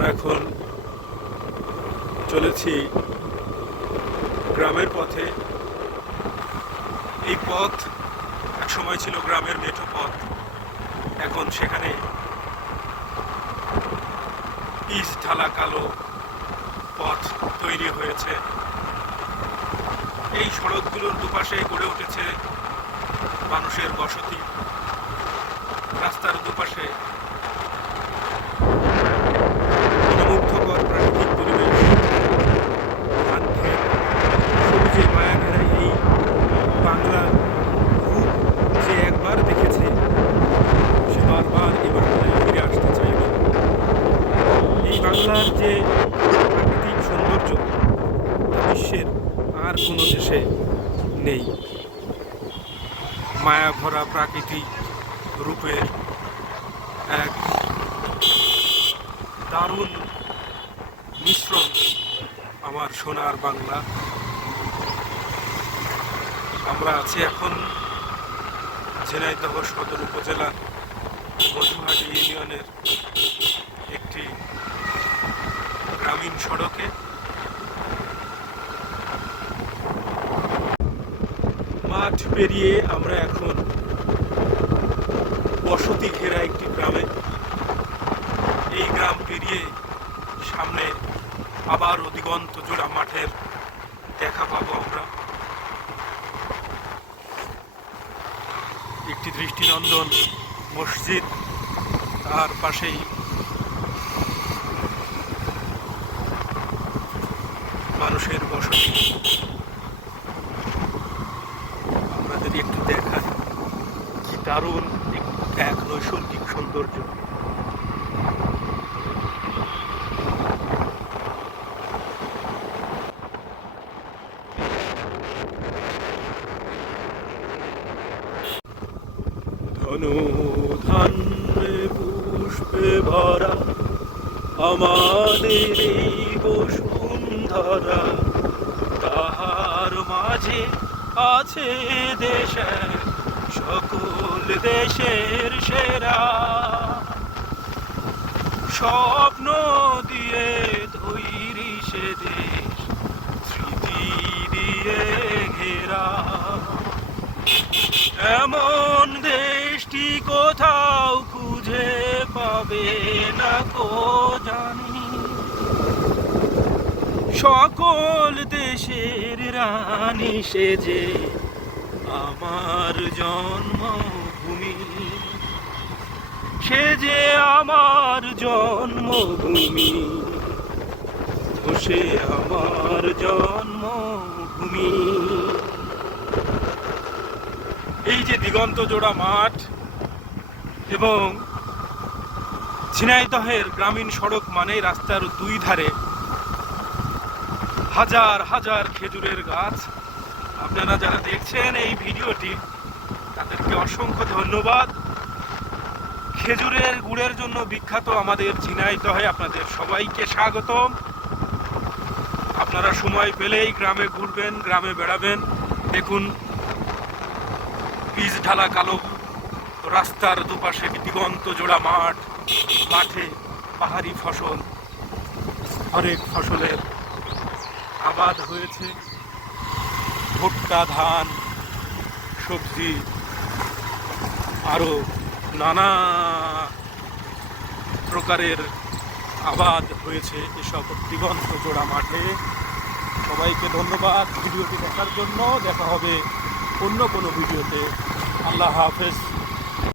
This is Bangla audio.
আমরা এখন চলেছি গ্রামের পথে। এই পথ এক সময় ছিল গ্রামের মেঠো পথ, এখন সেখানে পিচ ঢালা কালো পথ তৈরি হয়েছে। এই সড়কগুলোর দুপাশে গড়ে উঠেছে মানুষের বসতি। রাস্তার দুপাশে মনোমুগ্ধকর প্রাকৃতিক পরিবেশ, ধান ক্ষেত, সবুজে মায়া ঘেরা এই বাংলার রূপ যে একবার দেখেছে সে বারবার এই বাংলায় ফিরে আসতে চাইবে। এই বাংলার যে প্রাকৃতিক সৌন্দর্য তা বিশ্বের আর কোনো দেশে নেই। মায়া ভরা প্রাকৃতিক রূপের এক দারুণ মিশ্রণ আমার সোনার বাংলা। আমরা আছি এখন ঝিনাইদহ সদর উপজেলার মধুহাটি ইউনিয়নের একটি গ্রামীণ সড়কে। মাঠ পেরিয়ে আমরা এখন বসতি ঘেরা একটি গ্রামে। এই গ্রাম পেরিয়ে সামনে আবারও দিগন্ত জোড়া মাঠের দেখা পাবো আমরা। একটি দৃষ্টিনন্দন মসজিদ, তার পাশেই মানুষের বসতি। আমরা যদি একটু দেখাই কি দারুণ এক নৈসর্গিক সৌন্দর্য। ধনু ধান্যে পুষ্পে ভরা আমাদের এই বসুন্ধরা, তাহার মাঝে আছে দেশের সকল দেশের সেরা। স্বপ্ন দিয়ে তৈরি সে দেশ, স্মৃতি দিয়ে ঘেরা। এমন দেশটি কোথাও খুঁজে পাবে না কো জানি। সকল দেশের রানী সে যে আমার জন্মভূমি, সে যে আমার জন্মভূমি, সে আমার জন্মভূমি। এই যে দিগন্ত জোড়া মাঠ এবং ঝিনাইদহের গ্রামীণ সড়ক মানে রাস্তার দুই ধারে হাজার হাজার খেজুরের গাছ। আপনারা যারা দেখছেন এই ভিডিওটি তাদেরকে অসংখ্য ধন্যবাদ। খেজুরের গুড়ের জন্য বিখ্যাত আমাদের ঝিনাইদহে আপনাদের সবাইকে স্বাগতম। আপনারা সময় পেলেই গ্রামে ঘুরবেন, গ্রামে বেড়াবেন। দেখুন পিচ ঢালা কালো রাস্তার দুপাশে দিগন্ত জোড়া মাঠ, মাঠে পাহাড়ি ফসল, হরেক ফসলের আবাদ হয়েছে। ভুট্টা, ধান, সবজি, আরো নানা প্রকারের আবাদ হয়েছে এসব দিগন্ত জোড়া মাঠে। সবাইকে ধন্যবাদ ভিডিওটি দেখার জন্য। দেখা হবে অন্য কোনো ভিডিওতে। আল্লাহ হাফেজ।